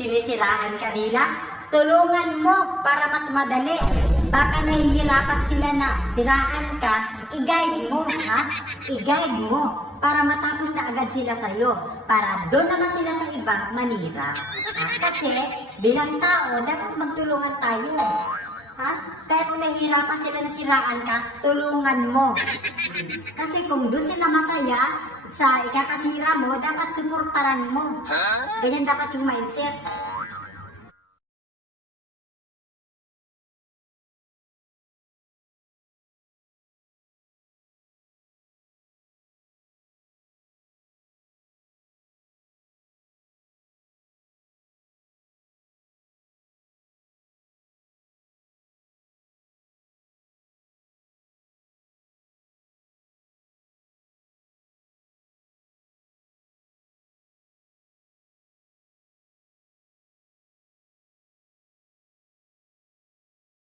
sinisiraan ka nila, tulungan mo para mas madali. Baka nahihirapan sila na siraan ka, i-guide mo, ha? I-guide mo para matapos na agad sila sa'yo. Para doon naman sila sa iba manira. Ha? Kasi bilang tao, dapat magtulungan tayo. Ha? Kaya kung nahihirapan sila na siraan ka, tulungan mo. Kasi kung doon sila masaya, sa ikakasira mo, dapat suportaran mo. Ganyan dapat yung mindset.